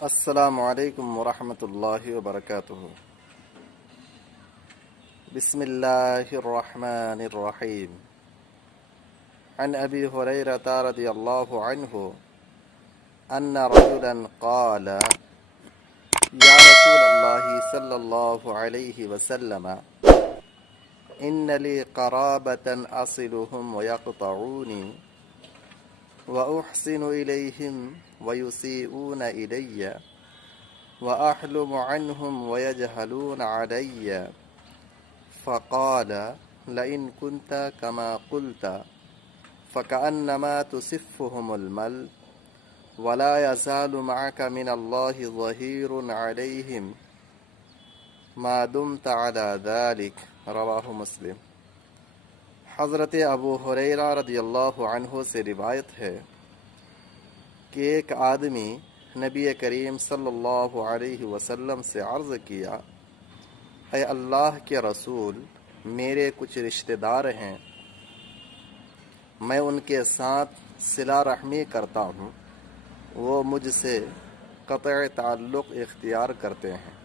السلام علیکم ورحمۃ اللہ وبرکاتہ۔ بسم اللہ الرحمن الرحیم۔ عن ابی ہریرۃ رضی اللہ عنہ ان رجلا قال یا رسول اللہ صلی اللہ علیہ وسلم ان لی قرابۃ اصلهم ویقطعونی وأحسن إليهم ويسيئون إلي وأحلم عنهم ويجهلون علي فقال لئن كنت كما قلت فكأنما تسفهم المل ولا يزال معك من الله ظهير عليهم ما دمت على ذلك رواہ مسلم۔ حضرت ابو ہریرہ رضی اللہ عنہ سے روایت ہے کہ ایک آدمی نبی کریم صلی اللہ علیہ وسلم سے عرض کیا، اے اللہ کے رسول، میرے کچھ رشتہ دار ہیں، میں ان کے ساتھ صلہ رحمی کرتا ہوں، وہ مجھ سے قطع تعلق اختیار کرتے ہیں،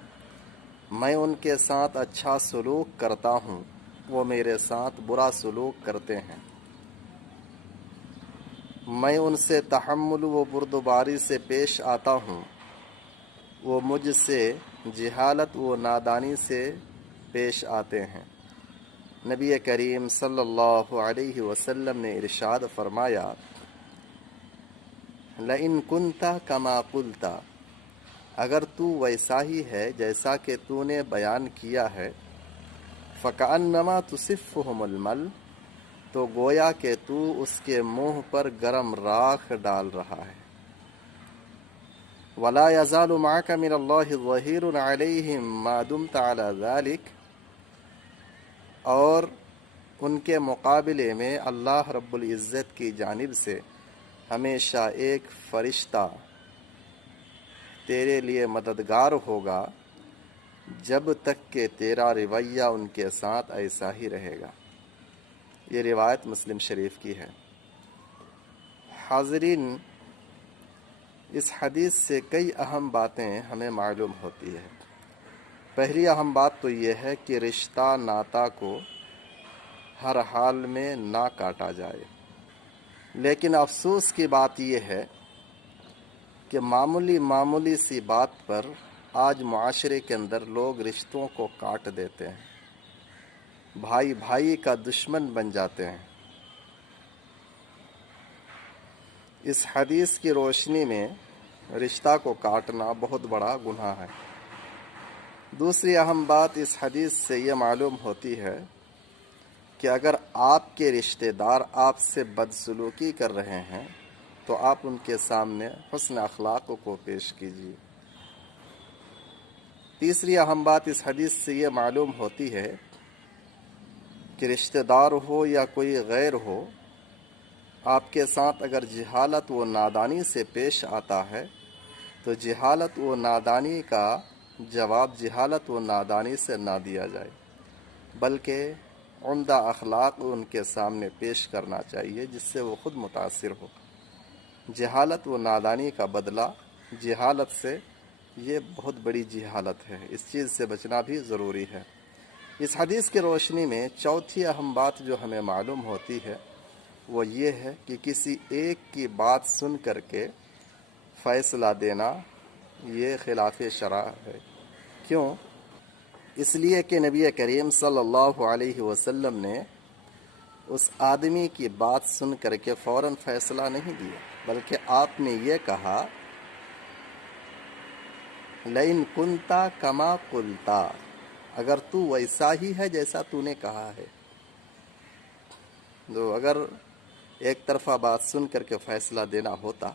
میں ان کے ساتھ اچھا سلوک کرتا ہوں، وہ میرے ساتھ برا سلوک کرتے ہیں، میں ان سے تحمل و بردباری سے پیش آتا ہوں، وہ مجھ سے جہالت و نادانی سے پیش آتے ہیں۔ نبی کریم صلی اللہ علیہ وسلم نے ارشاد فرمایا، لئن کنت کما قلت، اگر تو ویسا ہی ہے جیسا کہ تو نے بیان کیا ہے، فَكَأَنَّمَا تُسِفُّهُمُ الْمَلْ، تو گویا کہ تو اس کے منہ پر گرم راکھ ڈال رہا ہے۔ وَلَا يَزَالُ مَعَكَ مِنَ اللَّهِ ظَهِيرٌ عَلَيْهِمْ مَا دُمْتَ عَلَى ذَلِكَ، اور ان کے مقابلے میں اللہ رب العزت کی جانب سے ہمیشہ ایک فرشتہ تیرے لیے مددگار ہوگا جب تک کہ تیرا رویہ ان کے ساتھ ایسا ہی رہے گا۔ یہ روایت مسلم شریف کی ہے۔ حاضرین، اس حدیث سے کئی اہم باتیں ہمیں معلوم ہوتی ہے۔ پہلی اہم بات تو یہ ہے کہ رشتہ ناتا کو ہر حال میں نہ کاٹا جائے، لیکن افسوس کی بات یہ ہے کہ معمولی سی بات پر آج معاشرے کے اندر لوگ رشتوں کو کاٹ دیتے ہیں، بھائی بھائی کا دشمن بن جاتے ہیں۔ اس حدیث کی روشنی میں رشتہ کو کاٹنا بہت بڑا گناہ ہے۔ دوسری اہم بات اس حدیث سے یہ معلوم ہوتی ہے کہ اگر آپ کے رشتہ دار آپ سے بدسلوکی کر رہے ہیں تو آپ ان کے سامنے حسن اخلاق کو پیش کیجیے۔ تیسری اہم بات اس حدیث سے یہ معلوم ہوتی ہے کہ رشتہ دار ہو یا کوئی غیر ہو، آپ کے ساتھ اگر جہالت و نادانی سے پیش آتا ہے تو جہالت و نادانی کا جواب جہالت و نادانی سے نہ دیا جائے، بلکہ عمدہ اخلاق ان کے سامنے پیش کرنا چاہیے جس سے وہ خود متاثر ہو۔ جہالت و نادانی کا بدلہ جہالت سے، یہ بہت بڑی جہالت ہے، اس چیز سے بچنا بھی ضروری ہے۔ اس حدیث کی روشنی میں چوتھی اہم بات جو ہمیں معلوم ہوتی ہے وہ یہ ہے کہ کسی ایک کی بات سن کر کے فیصلہ دینا یہ خلاف شرع ہے۔ کیوں؟ اس لیے کہ نبی کریم صلی اللہ علیہ وسلم نے اس آدمی کی بات سن کر کے فوراً فیصلہ نہیں دیا، بلکہ آپ نے یہ کہا، لئن کنت کما قلت، اگر تو ویسا ہی ہے جیسا تو نے کہا ہے۔ تو اگر ایک طرفہ بات سن کر کے فیصلہ دینا ہوتا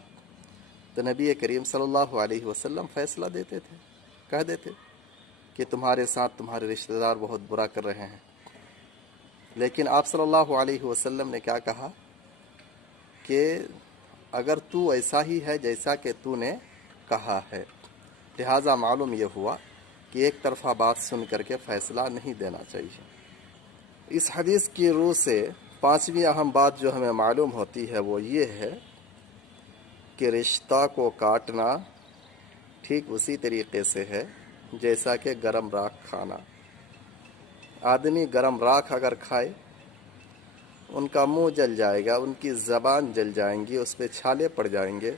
تو نبی کریم صلی اللہ علیہ وسلم فیصلہ دیتے تھے، کہہ دیتے کہ تمہارے ساتھ تمہارے رشتہ دار بہت برا کر رہے ہیں۔ لیکن آپ صلی اللہ علیہ وسلم نے کیا کہا کہ اگر تو ایسا ہی ہے جیسا کہ تو نے کہا ہے، لہٰذا معلوم یہ ہوا کہ ایک طرفہ بات سن کر کے فیصلہ نہیں دینا چاہیے۔ اس حدیث کی روح سے پانچویں اہم بات جو ہمیں معلوم ہوتی ہے وہ یہ ہے کہ رشتہ کو کاٹنا ٹھیک اسی طریقے سے ہے جیسا کہ گرم راکھ کھانا۔ آدمی گرم راکھ اگر کھائے ان کا منہ جل جائے گا، ان کی زبان جل جائیں گی، اس پہ چھالے پڑ جائیں گے،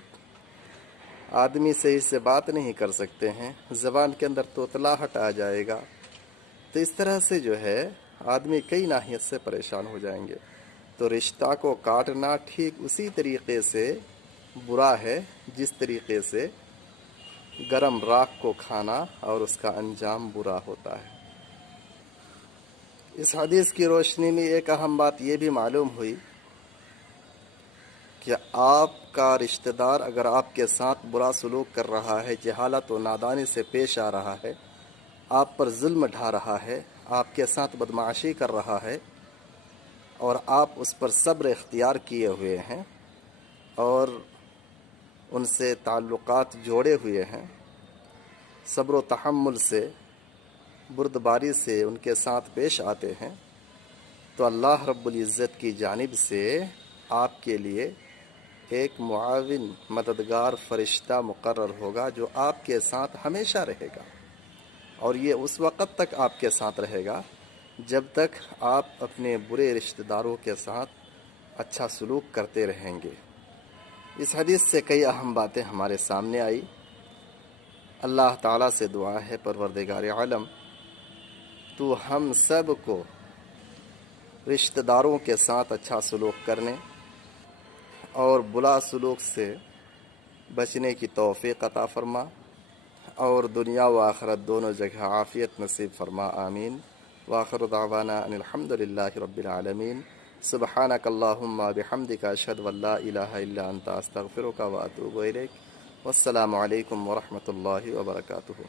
آدمی صحیح سے بات نہیں کر سکتے ہیں، زبان کے اندر توتلاہٹ آ جائے گا۔ تو اس طرح سے جو ہے آدمی کئی ناحیت سے پریشان ہو جائیں گے۔ تو رشتہ کو کاٹنا ٹھیک اسی طریقے سے برا ہے جس طریقے سے گرم راکھ کو کھانا اور اس کا انجام برا ہوتا ہے۔ اس حدیث کی روشنی میں ایک اہم بات یہ بھی معلوم ہوئی کہ آپ کا رشتہ دار اگر آپ کے ساتھ برا سلوک کر رہا ہے، جہالت و نادانی سے پیش آ رہا ہے، آپ پر ظلم ڈھا رہا ہے، آپ کے ساتھ بدمعاشی کر رہا ہے، اور آپ اس پر صبر اختیار کیے ہوئے ہیں اور ان سے تعلقات جوڑے ہوئے ہیں، صبر و تحمل سے، بردباری سے ان کے ساتھ پیش آتے ہیں، تو اللہ رب العزت کی جانب سے آپ کے لیے ایک معاون مددگار فرشتہ مقرر ہوگا جو آپ کے ساتھ ہمیشہ رہے گا، اور یہ اس وقت تک آپ کے ساتھ رہے گا جب تک آپ اپنے برے رشتہ داروں کے ساتھ اچھا سلوک کرتے رہیں گے۔ اس حدیث سے کئی اہم باتیں ہمارے سامنے آئی۔ اللہ تعالیٰ سے دعا ہے پروردگار عالم تو ہم سب کو رشتہ داروں کے ساتھ اچھا سلوک کرنے اور برا سلوک سے بچنے کی توفیق عطا فرما، اور دنیا و آخرت دونوں جگہ عافیت نصیب فرما، آمین۔ وآخر دعوانا ان الحمد للہ رب العالمین۔ سبحانک اللہم بحمدک اشہد ان لا الہ الا انت استغفرک واتوب الیک۔ والسلام علیکم ورحمۃ اللہ وبرکاتہ۔